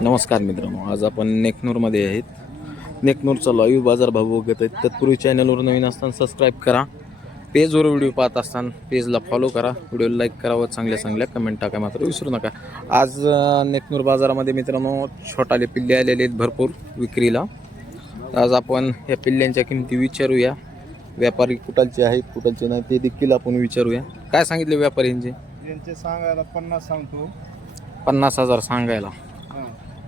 नमस्कार मित्रांनो, आज आपण नेकनूरमध्ये आहेत. नेकनूरचा लाईव्ह बाजारभाव बघत आहेत. तत्पूर्वी चॅनलवर नवीन असताना सबस्क्राईब करा. पेजवर व्हिडिओ पाहत असताना पेजला फॉलो करा, व्हिडिओला लाईक करा व चांगल्या कमेंट टाका मात्र विसरू नका. आज नेकनूर बाजारामध्ये मित्रांनो छोटाले पिल्ले आलेले आहेत भरपूर विक्रीला. आज आपण या पिल्ल्यांच्या किमती विचारूया. व्यापारी कुठलचे आहेत कुठलचे नाही ते देखील आपण विचारूया. काय सांगितले व्यापाऱ्यांचे? यांचे सांगायला 50 सांगतो. 50,000 सांगायला.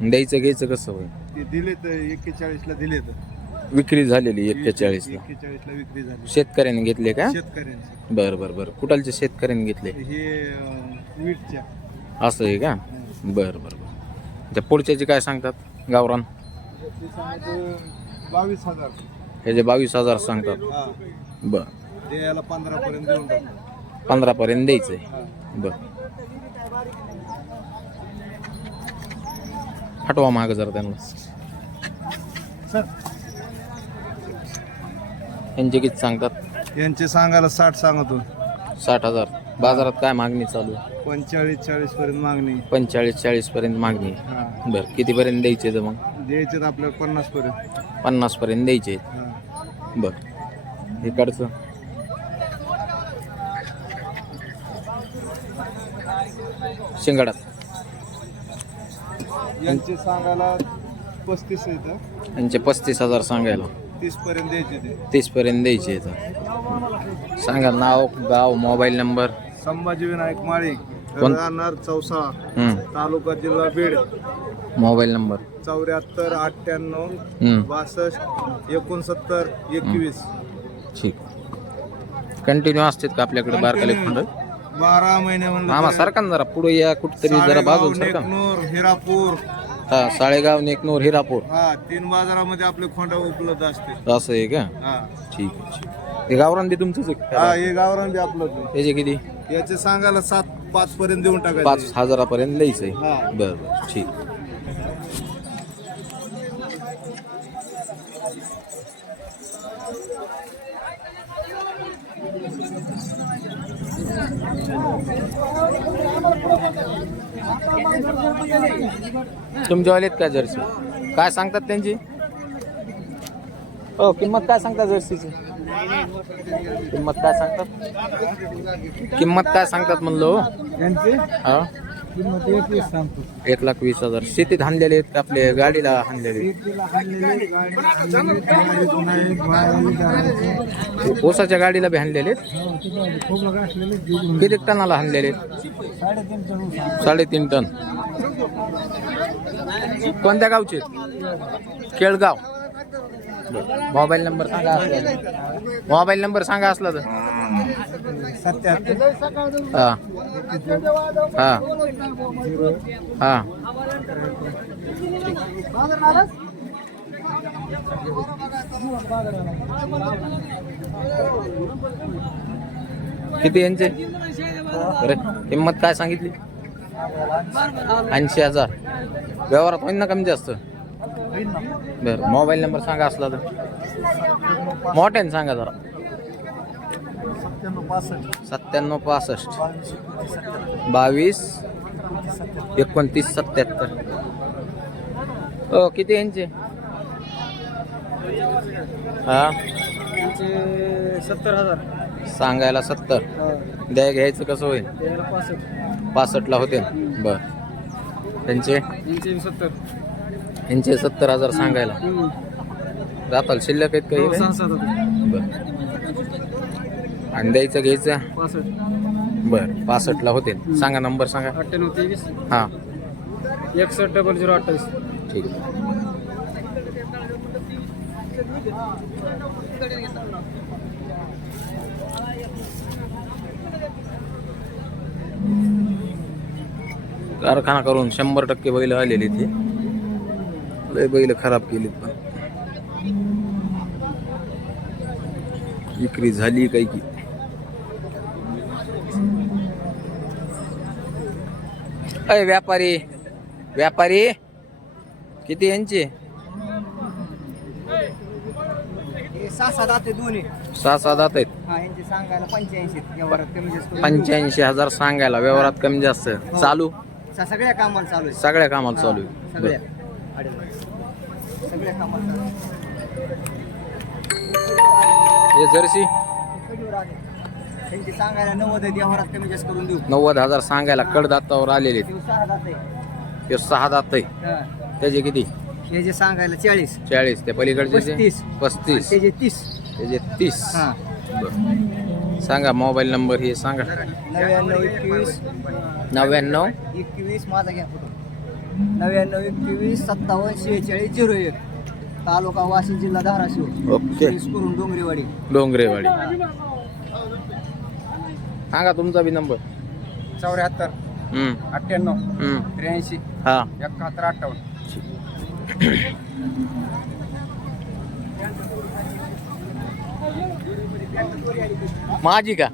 द्यायचं घ्यायचं कसं होईल? ते दिले तर 41 ला दिले तर विक्री झालेली 41 ला. 41 ला विक्री झाली. शेतकऱ्यांनी घेतले का? शेतकऱ्यांचे. बरं कुठलच्या शेतकऱ्यांनी घेतले? हे वीटच्या. असं आहे का? बरं. त्या पुढच्याचे काय सांगतात गावरान? ते सांगतो 22,000. ह्याचे 22,000 सांगतात. हा. बरं, द्यायला 15 पर्यंत देऊन टाकू. 15 पर्यंत द्यायचंय. हा. बरं, हटवा मागं जरा त्यांना. सर यांचे किती सांगतात? यांचे सांगायला 60 सांगतो. 60,000. बाजारात काय मागणी चालू आहे? 45-40 पर्यंत मागणी. 45-40 पर्यंत मागणी. हा. बरं, कितीपर्यंत द्यायचे तर मग? द्यायचे तर आपल्याला 50 पर्यंत. 50 पर्यंत द्यायचे. हा. बरं, इकडचं शिंगाडात यांचे सांगायला 35 येतं. यांचे 35,000 सांगायला. 30 पर्यंत द्यायचे ते. 30 पर्यंत द्यायचे इथं. सांगा नाव गाव मोबाईल नंबर. संभाजी विनायक माळी, कोण? राहणार चौसाळा, तालुका जिल्हा बीड. Mobile number 74 98 62 69 21. ठीक. कंटिन्यू असतात का आपल्याकडे बारकाले खंड? 12 महिने म्हणलं मामा सरका ना जरा पुढे या कुठतरी जरा साळेगाव, बाजूला सरका. नेकनूर, हिरापूर. हा, साळेगाव, नेकनूर, हिरापूर. हा, 3 बाजारामध्ये आपले खोंडा उपलब्ध असते. असं आहे का? हा. ठीक आहे. हे गावरान बी तुमचंच आहे हा, का? हे गावरान बी आपलं आहे. त्याचे किती? याचे सांगायला 5 पर्यंत देऊन टाकायचे. 5,000 पर्यंत द्यायचंय. हा. बरं, ठीक. तुमच्या वालेत का जर्सी? काय सांगतात त्यांची? हो, किंमत काय सांगतात जर्सीची? किंमत काय सांगतात म्हणलो? यांचे हा, किंमत 21 सांगतो. 1,20,000. शेतीत हाणलेले आहेत का आपले गाडीला हाणलेले? ऊसाच्या गाडीला बी हाणलेले आहेत. किती टनाला हाणलेले आहेत? 3.5 टन. कोणत्या गावचे आहेत? केळगाव. मोबाईल नंबर सांगा असला तर. 77 हा हा हा. किती यांचे? अरे किंमत काय सांगितली? 80,000. व्यवहारात होईल ना कमी जास्त? बरं, मोबाईल नंबर सांगा असला तर. मोठ्याने सांगा जरा. 97 65 22 29 77. हो, किती यांचे? हा, 70,000 सांगायला 70. द्या घ्यायचं कसं होईल? 65 ला होते. बर, त्यांचे 70. यांचे 70,000 सांगायला. जाताल शिल्लक आहेत काही? बर, आणि द्यायचं घ्यायचं? 65. बर, 65 ला होते. सांगा नंबर सांगा. 98 हा, 61 0028. ठीक आहे. कारखाना करून 100% बैल आलेली ती. लय बैल खराब केलीत पण विक्री झाली काही की. अय व्यापारी किती यांचे? 6-7 दाते दोन्ही. 6-7 दात आहेत. हा, यांचे सांगायला 85. व्यवहारात कमी जास्त 85,000 सांगायला, व्यवहारात कमी जास्त. चालू सगळ्या कामाला चालू आहे. सगळ्या कामाला चालू आहे. सगळ्या बरं. सगळ्या कामाला चालू आहे. हे जर्सी कधीवर आले? त्यांची सांगायला 90 आहे, व्यवहारात कमी जास्त करून देऊ. 90,000 सांगायला कडदातावर आलेले. ते 6 दात आहे. ते 6 दात आहे. हा. त्याचे किती? हे जे सांगायला 40, 40. ते पलीकडचे 35. 35. ते जे 30. त्याचे 30. हा. बरं. सांगा मोबाईल नंबर हे सांगा. 99 21 99 21 माझा घ्या फोटो. 99 21 57 46 01. तालुका वाशिम, जिल्हा धाराशिव. ओके. करून डोंगरेवाडी. डोंगरेवाडी. सांगा तुमचा बी नंबर. 74 हम्म. 98 हम्म. 83 हा 71 58. माझी का?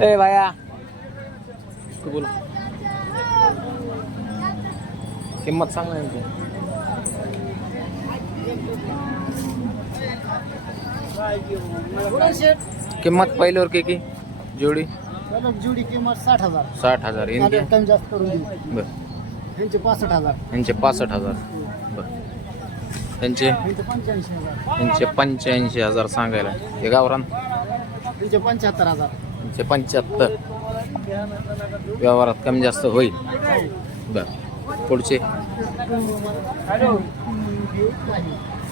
ए भाया तू बोल. किंमत सांग ना यांची. किंमत पहिल्यावर की जोडी जुडी किंमत 60,000. 60,000 यांचे. कमी जास्त करून देऊ. बर. यांचे 65,000. यांचे 65,000. बर. त्यांचे यांचे 85,000. यांचे 85,000 सांगायला. हे गावरान यांचे 75,000. यांचे 75. व्यवहारात कमी जास्त होईल. बर. पुढचे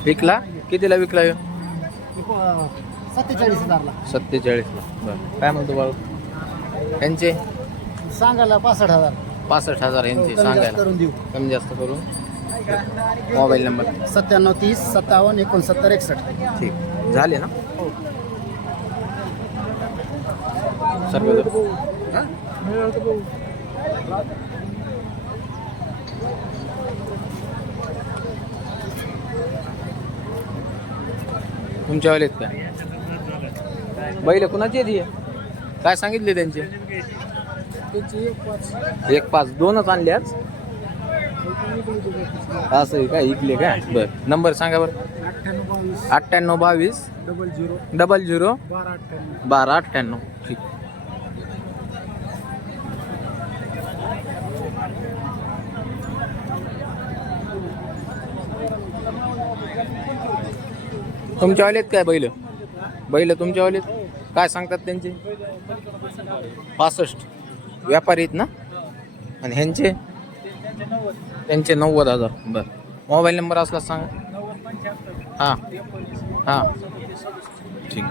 विकला कितीला विकला ह्यो? 47,000ला. 47ला. बर. काय म्हणतो बाळू? यांचे सांगायला 65,000. 65,000 यांचे कमी जास्त सांगायला. करून देऊ. कमी जास्त करून. Mobile number 97 30 57 69 61. ठीक झाले ना सर्व. तुमच्यावाले आहेत का? बैल कुणाची आहेत ही? काय सांगितले त्यांचे? 1-5 2च आणले आज. असं आहे का? इकले काय? बर. नंबर सांगा बरं. 98 22 00 12 98. ठीक. तुमच्यावाले आहेत काय बैल? बैल तुमच्यावाले काय सांगतात त्यांचे? 65. व्यापारी आहेत ना? आणि ह्यांचे? त्यांचे 90,000. बरं. मोबाईल नंबर असला सांगा. हां हां ठीक.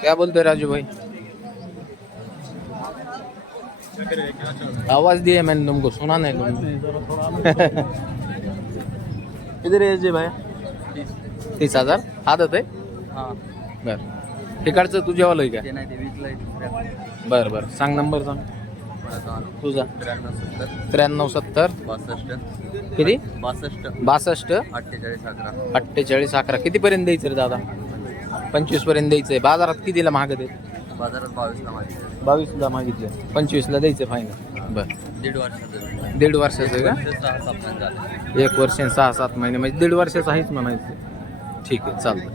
क्या बोलते राजू भाई? आवाज दिए मैंने तुमको, सुना नहीं तुमको. किधर है जी भाई? 30,000 आदत आहे. बर. ठिकाणचं तुझ्यावालं आहे का? बरं बरं. सांग नंबर सांग तुझा. 93 70 किती? 62 48 11. कितीपर्यंत द्यायचं रे दादा? 25 पर्यंत द्यायचंय. बाजारात कितीला मागत आहे? बाजारात 22ला मागितलं. 22ला मागितलं. 25ला द्यायचं फायनल. बरं. 1.5 वर्षाचं आहे का? 1 वर्ष 6-7 महिने म्हणजे 1.5 वर्षाचं आहेच म्हणायचं. ठीक आहे चालतं.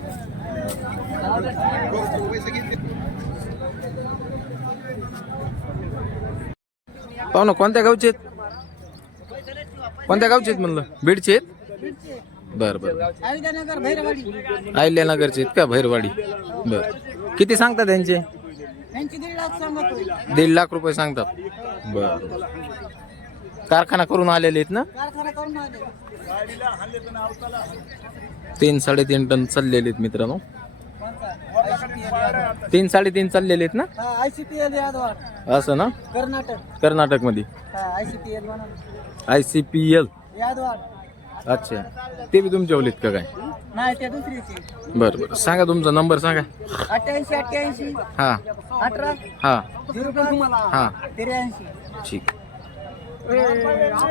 पाहू ना कोणत्या गावचे आहेत? कोणत्या गावचे आहेत म्हणलं? बीडचे आहेत. बरं बरं. अहिल्यानगर भैरवाडी. अहिल्यानगरचे आहेत का? भैरवाडी. बरं. किती सांगतात त्यांचे? यांची 1.5 लाख सांगतोय. 1.5 लाख रुपये सांगतात. बरं. कारखाना करून आलेले आहेत ना? कारखाना करून आले. 3-3.5 टन चाललेले आहेत मित्रांनो. 3-3.5 चाललेले आहेत ना? ICPL यादवाड. असं ना? कर्नाटक. कर्नाटक मध्ये ICPL ICPL. यादवाड. अच्छा. ते बी तुमच्या ओलीत का काय? नाही ते दुसरीची. बरं बरं. सांगा तुमचा नंबर सांगा. 88 88 हां 18 हां 05 हां 83. ठीक.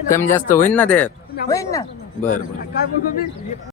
कमी जास्त होईल ना त्यात? होईल ना. बरं बरं.